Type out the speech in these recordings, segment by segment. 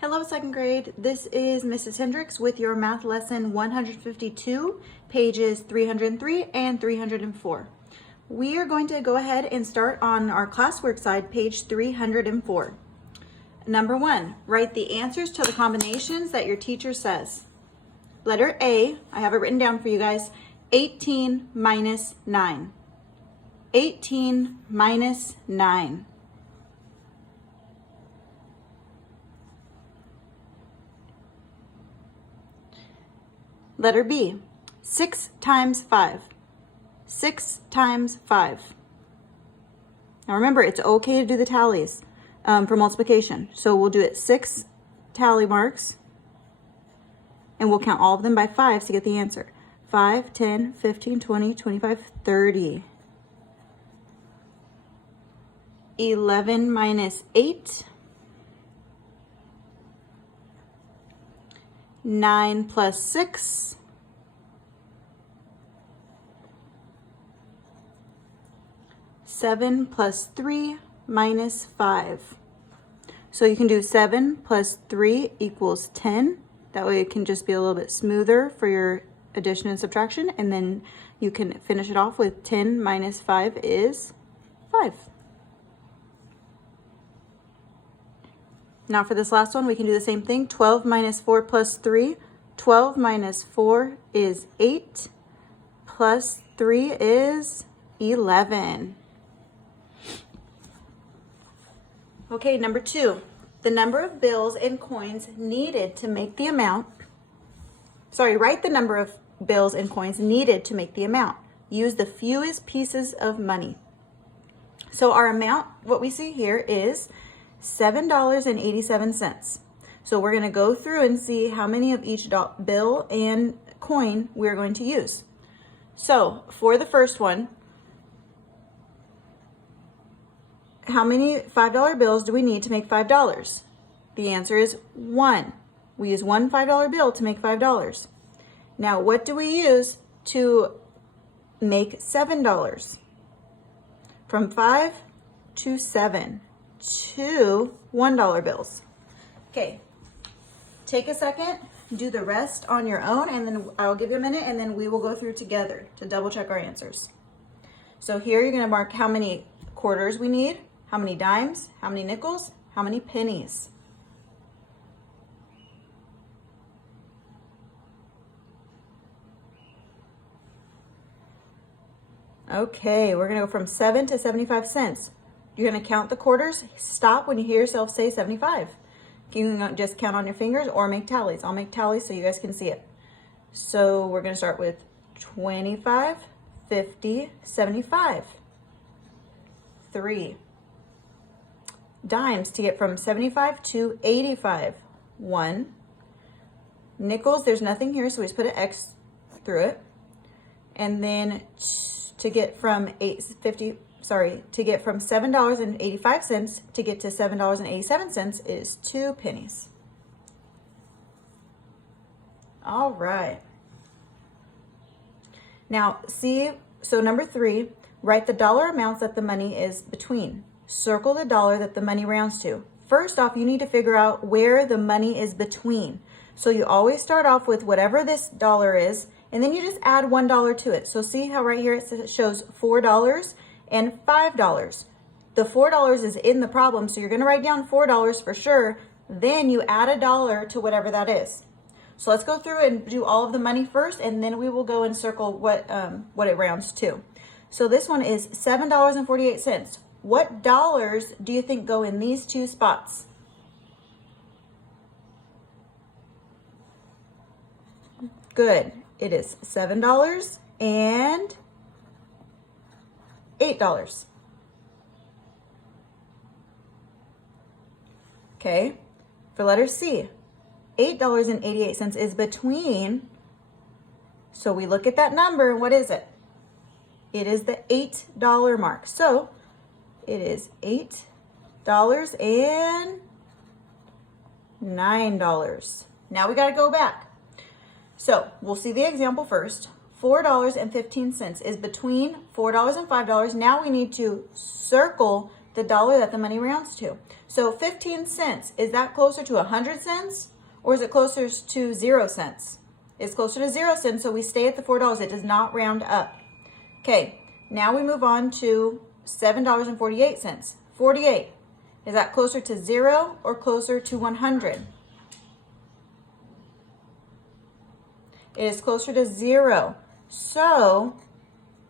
Hello, second grade. This is Mrs. Hendricks with your math lesson 152, pages 303 and 304. We are going to go ahead and start on our classwork side, page 304. Number 1, write the answers to the combinations that your teacher says. Letter A, I have it written down for you guys, 18 minus 9. 18 minus 9. Letter B, 6 times 5. 6 times 5. Now remember, it's okay to do the tallies for multiplication. So we'll do it 6 tally marks, and we'll count all of them by 5 to get the answer. 5, 10, 15, 20, 25, 30. 11 minus 8. 9 plus 6. 7 plus 3 minus 5. So you can do 7 plus 3 equals 10. That way it can just be a little bit smoother for your addition and subtraction. And then you can finish it off with 10 minus 5 is 5. Now for this last one, we can do the same thing. 12 minus 4 plus 3. 12 minus 4 is 8. Plus 3 is 11. Okay, number 2. The number of bills and coins needed to make the amount. Write the number of bills and coins needed to make the amount. Use the fewest pieces of money. So our amount, what we see here is $7.87. So we're going to go through and see how many of each bill and coin we're going to use. So for the first one, how many $5 bills do we need to make $5? The answer is 1. We use one $5 bill to make $5. Now what do we use to make $7? From 5 to 7. 2 $1 bills. Okay, take a second, do the rest on your own, and then I'll give you a minute, and then we will go through together to double check our answers. So here you're going to mark how many quarters we need, how many dimes, how many nickels, how many pennies. Okay, we're going to go from 7 to 75 cents. You're going to count the quarters. Stop when you hear yourself say 75. You can just count on your fingers or make tallies. I'll make tallies so you guys can see it. So we're going to start with 25, 50, 75. 3. Dimes to get from 75 to 85. 1. Nickels, there's nothing here, so we just put an X through it. And then to get from to get from $7.85 to get to $7.87 is 2 pennies. All right. Now, see, so number 3, write the dollar amounts that the money is between. Circle the dollar that the money rounds to. First off, you need to figure out where the money is between. So you always start off with whatever this dollar is, and then you just add $1 to it. So see how right here it shows $4 and $5. The $4 is in the problem, so you're going to write down $4 for sure. Then you add $1 to whatever that is. So let's go through and do all of the money first, and then we will go and circle what it rounds to. So this one is $7.48. What dollars do you think go in these two spots? Good. It is $7 and $8. Okay, for letter C, $8.88 is between, so we look at that number, and what is it? It is the $8 mark. So it is $8 and $9. Now we got to go back. So we'll see the example first. $4.15 is between $4 and $5. Now we need to circle the dollar that the money rounds to. So 15 cents, is that closer to 100 cents or is it closer to 0 cents? It's closer to 0 cents, so we stay at the $4. It does not round up. Okay, now we move on to $7.48. 48, is that closer to 0 or closer to 100? It is closer to 0. So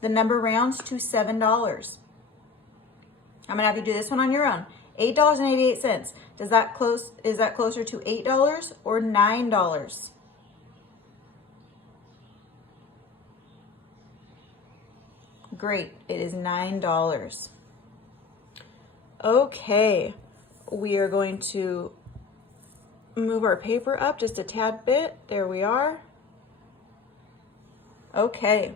the number rounds to $7. I'm gonna have you do this one on your own. $8.88. Is that closer to $8 or $9? Great, it is $9. Okay, we are going to move our paper up just a tad bit. There we are. Okay.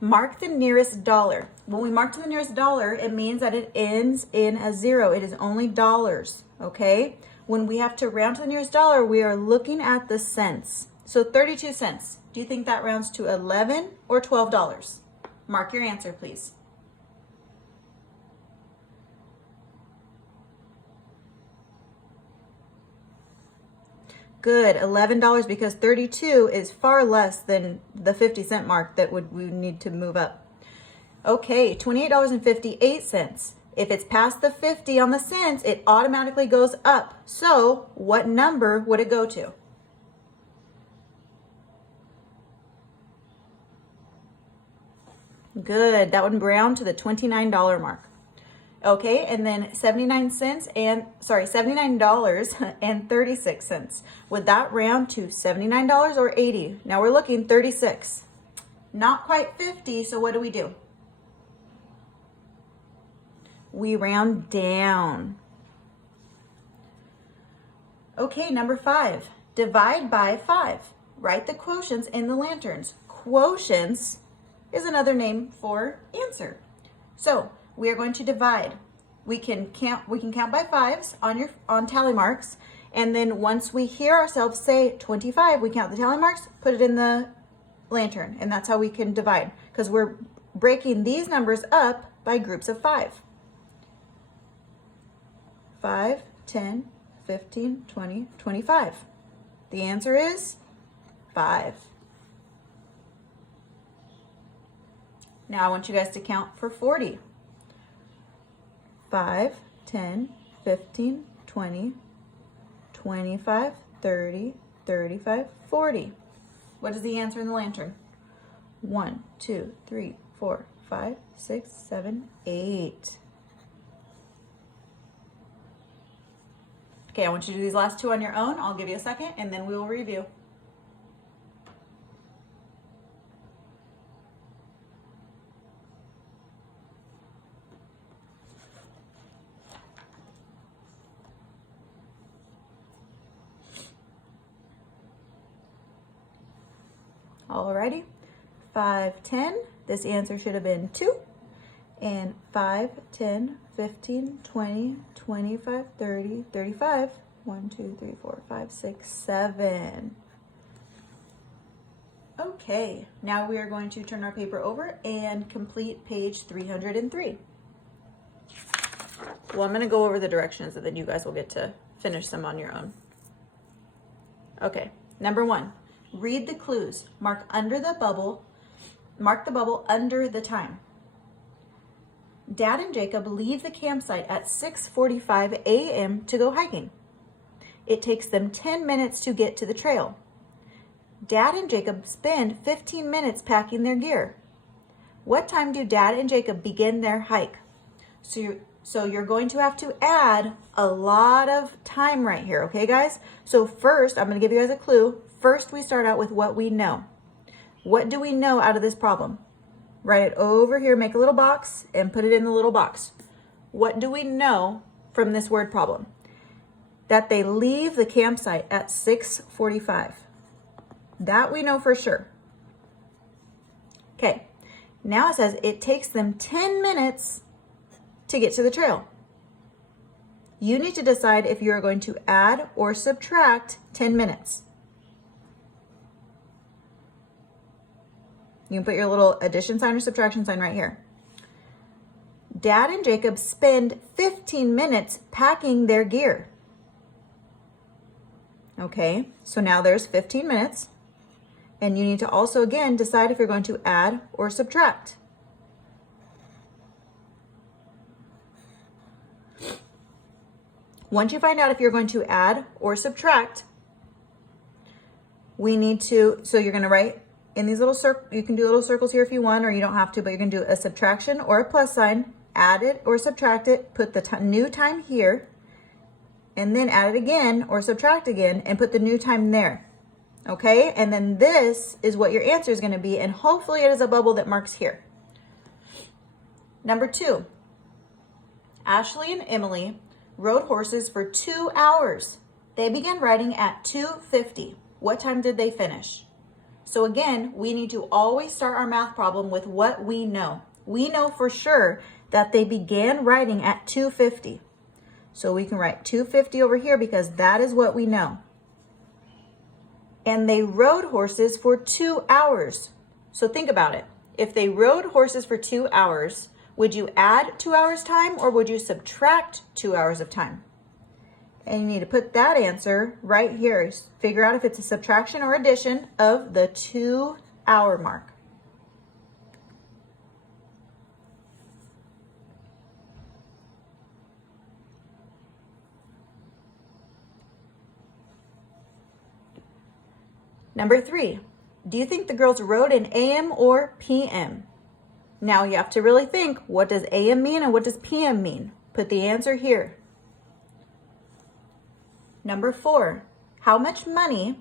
Mark the nearest dollar. When we mark to the nearest dollar, it means that it ends in a 0. It is only dollars, okay? When we have to round to the nearest dollar, we are looking at the cents. So 32 cents. Do you think that rounds to $11 or $12? Mark your answer, please. Good, $11, because 32 is far less than the 50-cent mark that we need to move up. Okay, $28.58. If it's past the 50 on the cents, it automatically goes up. So what number would it go to? Good, that would round to the $29 mark. Okay, and then $79.36. Would that round to $79 or $80? Now we're looking 36. Not quite 50, so what do? We round down. Okay, number 5. Divide by 5. Write the quotients in the lanterns. Quotients is another name for answer. So we are going to divide. We can count by 5s on tally marks, and then once we hear ourselves say 25, we count the tally marks, put it in the lantern, and that's how we can divide, because we're breaking these numbers up by groups of 5. 5, 10, 15, 20, 25. The answer is 5. Now I want you guys to count for 40. 5, 10, 15, 20, 25, 30, 35, 40. What is the answer in the lantern? 1, 2, 3, 4, 5, 6, 7, 8. Okay, I want you to do these last two on your own. I'll give you a second and then we will review. Alrighty, 5, 10, this answer should have been 2, and 5, 10, 15, 20, 25, 30, 35, 1, 2, 3, 4, 5, 6, 7. Okay, now we are going to turn our paper over and complete page 303. Well, I'm going to go over the directions and then you guys will get to finish them on your own. Okay, number 1. Read the clues. Mark the bubble under the time. Dad and Jacob leave the campsite at 6:45 a.m. to go hiking. It takes them 10 minutes to get to the trail. Dad and Jacob spend 15 minutes packing their gear. What time do Dad and Jacob begin their hike? So you're going to have to add a lot of time right here, okay guys? So first, I'm going to give you guys a clue. First, we start out with what we know. What do we know out of this problem? Write it over here, make a little box, and put it in the little box. What do we know from this word problem? That they leave the campsite at 6:45. That we know for sure. Okay, now it says it takes them 10 minutes to get to the trail. You need to decide if you are going to add or subtract 10 minutes. You can put your little addition sign or subtraction sign right here. Dad and Jacob spend 15 minutes packing their gear. Okay, so now there's 15 minutes. And you need to also, again, decide if you're going to add or subtract. Once you find out if you're going to add or subtract, we need to, so you're going to write in these little circles, you can do little circles here if you want, or you don't have to, but you're going to do a subtraction or a plus sign, add it or subtract it, put the new time here, and then add it again or subtract again and put the new time there. Okay, and then this is what your answer is going to be, and hopefully it is a bubble that marks here. Number 2, Ashley and Emily rode horses for 2 hours. They began riding at 2:50. What time did they finish? So again, we need to always start our math problem with what we know. We know for sure that they began riding at 2:50. So we can write 2:50 over here because that is what we know. And they rode horses for 2 hours. So think about it. If they rode horses for 2 hours, would you add 2 hours time or would you subtract 2 hours of time? And you need to put that answer right here. Figure out if it's a subtraction or addition of the 2 hour mark. Number 3, do you think the girls rode in AM or PM? Now you have to really think, what does AM mean and what does PM mean? Put the answer here. Number 4, how much money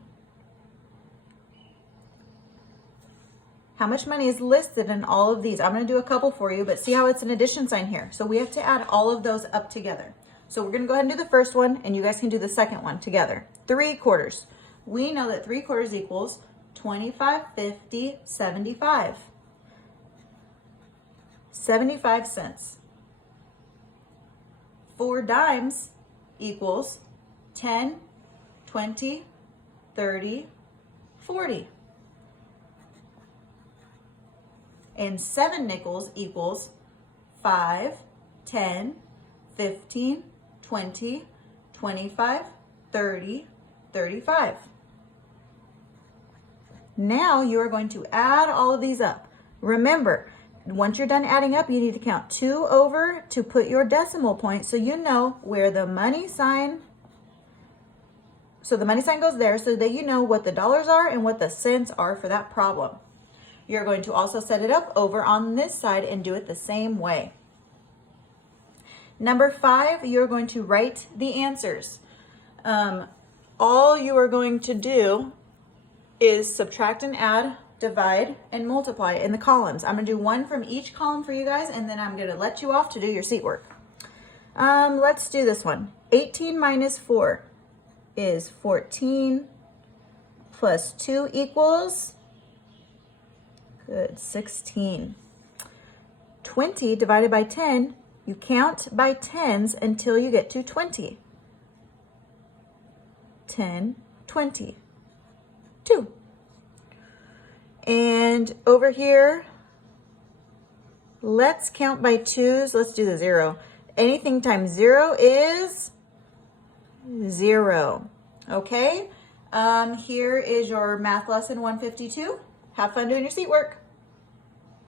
is listed in all of these? I'm going to do a couple for you, but see how it's an addition sign here. So we have to add all of those up together. So we're going to go ahead and do the first one, and you guys can do the second one together. 3/4. We know that 3/4 equals 25, 50, 75. 75 cents. 4 dimes equals 10, 20, 30, 40. And 7 nickels equals 5, 10, 15, 20, 25, 30, 35. Now you are going to add all of these up. Remember, once you're done adding up, you need to count 2 over to put your decimal point so you know where the money sign, so the money sign goes there so that you know what the dollars are and what the cents are for that problem. You're going to also set it up over on this side and do it the same way. Number 5, you're going to write the answers. All you are going to do is subtract and add, divide, and multiply in the columns. I'm going to do one from each column for you guys, and then I'm going to let you off to do your seat work. Let's do this one. 18 minus 4 is 14 plus 2 equals, good, 16. 20 divided by 10, you count by tens until you get to 20. 10, 20, 2. And over here, let's count by 2s. Let's do the 0. Anything times 0 is 0. Okay? Here is your math lesson 152. Have fun doing your seat work.